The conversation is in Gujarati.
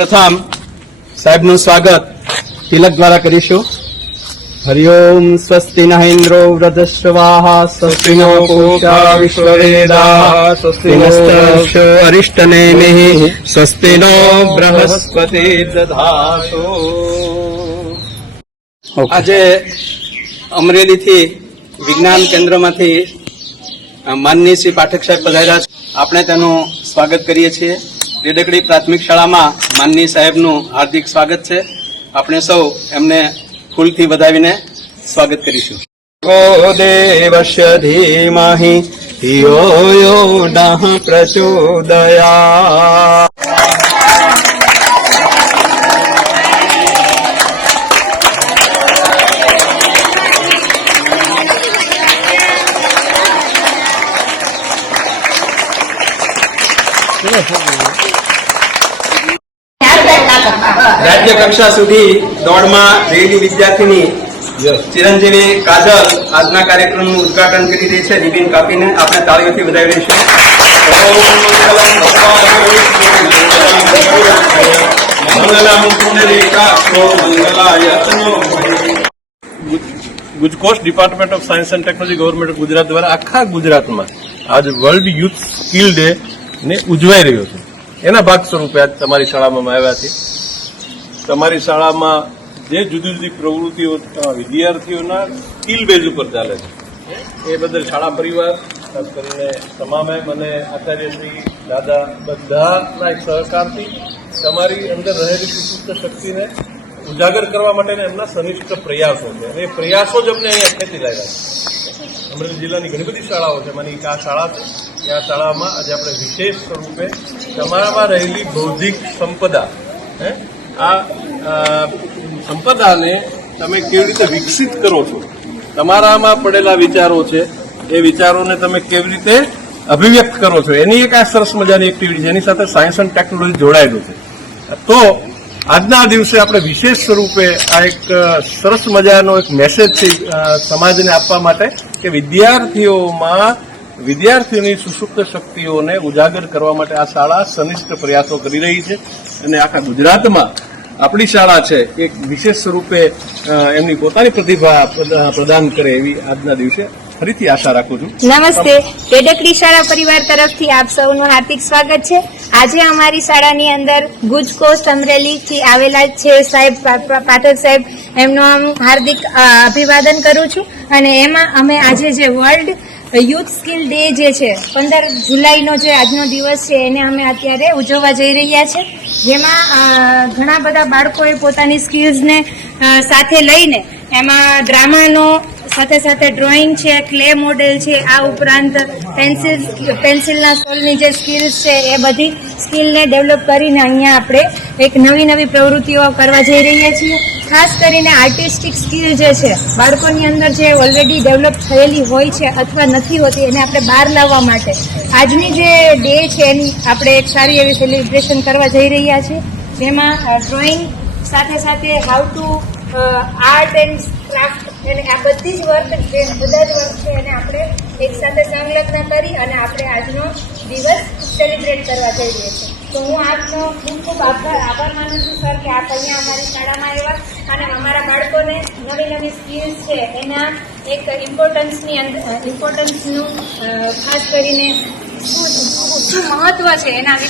પ્રથમ સાહેબનું સ્વાગત તિલક દ્વારા કરીશું. હરિઓમ સ્વસ્તિ ન ઇન્દ્રો વૃધસ્વાહ સ્વસ્તિ નો પૂષા વિશ્વવેદા સ્વસ્તિ નસ્તર્ષો અરિષ્ટનેમિઃ સ્વસ્તિ નો બૃહસ્પતિ દધાતો આજે અમરેલીથી વિજ્ઞાન કેન્દ્રમાંથી માનની શ્રી પાઠક સાહેબ પધાર્યા છે. આપણે તેનું સ્વાગત કરીએ છીએ. રેડકડી પ્રાથમિક શાળામાં માનનીય સાહેબનું હાર્દિક સ્વાગત છે. આપણે સૌ એમને ફૂલથી વધાવીને સ્વાગત કરીશું. ઓ દેવસ્ય ધીમહિ ધિયો યો નઃ પ્રચોદયા. રાજ્ય કક્ષા સુધી દોડમાં રહેલી વિદ્યાર્થીની ચિરંજીવી કાજલ આજના કાર્યક્રમનું ઉદઘાટન કરી રહી છે. રિબિન કાપીને આપણે તાળીઓથી વધાવી રહીશું. ગુજકોસ્ટ department of science and technology government of Gujarat દ્વારા આખા ગુજરાતમાં આજ વર્લ્ડ યુથ સ્કિલ ડે ને ઉજવાઈ રહ્યો છે. એના ભાગ સ્વરૂપે આજ તમારી શાળામાં આવ્યા છે તમારી શાળામાં જે જુદી જુદી પ્રવૃત્તિઓ વિદ્યાર્થીઓના સ્કિલ બેઝ ઉપર ચાલે છે. એ બદલ શાળા પરિવાર ખાસ કરીને તમામે મને આચાર્યશ્રી દાદા બધાના એક સહકારથી તમારી અંદર રહેલી સુસુપ્ત શક્તિને ઉજાગર કરવા માટેના એમના સનિષ્ઠ પ્રયાસો છે. અને એ પ્રયાસો જ અમને અહીંયા ખેતી લાવ્યા છે. અમરેલી જિલ્લાની ઘણી બધી શાળાઓ છે. માની એક આ શાળા છે. આ શાળામાં આજે આપણે વિશેષ સ્વરૂપે તમારામાં રહેલી બૌદ્ધિક સંપદા, હે? આ સંપદાને તમે કેવી રીતે વિકસિત કરો છો? તમારામાં પડેલા વિચારો છે. એ વિચારોને તમે કેવી રીતે અભિવ્યક્ત કરો છો? એની એક આ સરસ મજાની એક્ટિવિટી છે. એની સાથે સાયન્સ એન્ડ ટેકનોલોજી જોડાયેલું છે. તો આજના દિવસે આપણે વિશેષ સ્વરૂપે આ એક સરસ મજાનો એક મેસેજ છે સમાજને આપવા માટે કે વિદ્યાર્થીઓમાં વિદ્યાર્થીઓની સુષુપ્ત શક્તિઓને ઉજાગર કરવા માટે આ શાળા સનિષ્ઠ પ્રયાસો કરી રહી છે અને આખા ગુજરાતમાં આપણી શાળા છે, એક વિશેષ સ્વરૂપે એમની પોતાની પ્રતિભા પ્રદ- પ્રદાન કરે એવી આજના દિવસે ફરીથી આશા રાખું છું. નમસ્તે. ટેડકડી શાળા પરિવાર તરફથી આપ સૌનું હાર્દિક સ્વાગત છે. આજે અમારી શાળાની અંદર ગુજકો કોસ્ટ અમરેલીથી આવેલા છે સાહેબ પાઠક સાહેબ. એમનું આમ હાર્દિક અભિવાદન કરું છું. અને એમાં અમે આજે જે વર્લ્ડ યુથ સ્કિલ ડે જે છે, પંદર જુલાઈનો જે આજનો દિવસ છે, એને અમે અત્યારે ઉજવવા જઈ રહ્યા છે. જેમાં ઘણા બધા બાળકોએ પોતાની સ્કિલ્સને સાથે લઈને એમાં ડ્રામાનો સાથે સાથે ડ્રોઈંગ છે ક્લે મોડેલ છે, આ ઉપરાંત પેન્સિલ પેન્સિલના સ્ટોલની જે સ્કિલ્સ છે, એ બધી સ્કિલને ડેવલપ કરીને અહીંયા આપણે એક નવી નવી પ્રવૃત્તિઓ કરવા જઈ રહ્યા છીએ. ખાસ કરીને આર્ટિસ્ટિક સ્કિલ જે છે, બાળકોની અંદર જે ઓલરેડી ડેવલપ થયેલી હોય છે અથવા નથી હોતી, એને આપણે બહાર લાવવા માટે આજની જે ડે છે, એની આપણે એક સારી એવી સેલિબ્રેશન કરવા જઈ રહ્યા છીએ. જેમાં ડ્રોઈંગ સાથે સાથે how to art and craft અને આ બધી જ વર્ક જે બધા જ વર્ક છે એને આપણે એક સાથે સંલગ્ન કરી અને આપણે આજનો દિવસ સેલિબ્રેટ કરવા જઈ રહ્યા છીએ. તો હું આપનો ખૂબ ખૂબ આભાર આભાર માનું છું, સર, કે આપ અહીંયા અમારી શાળામાં આવ્યા અને અમારા બાળકોને નવી નવી સ્કિલ્સ છે એના એક ઇમ્પોર્ટન્સની ઇમ્પોર્ટન્સનું ખાસ કરીને શું શું મહત્વ છે એના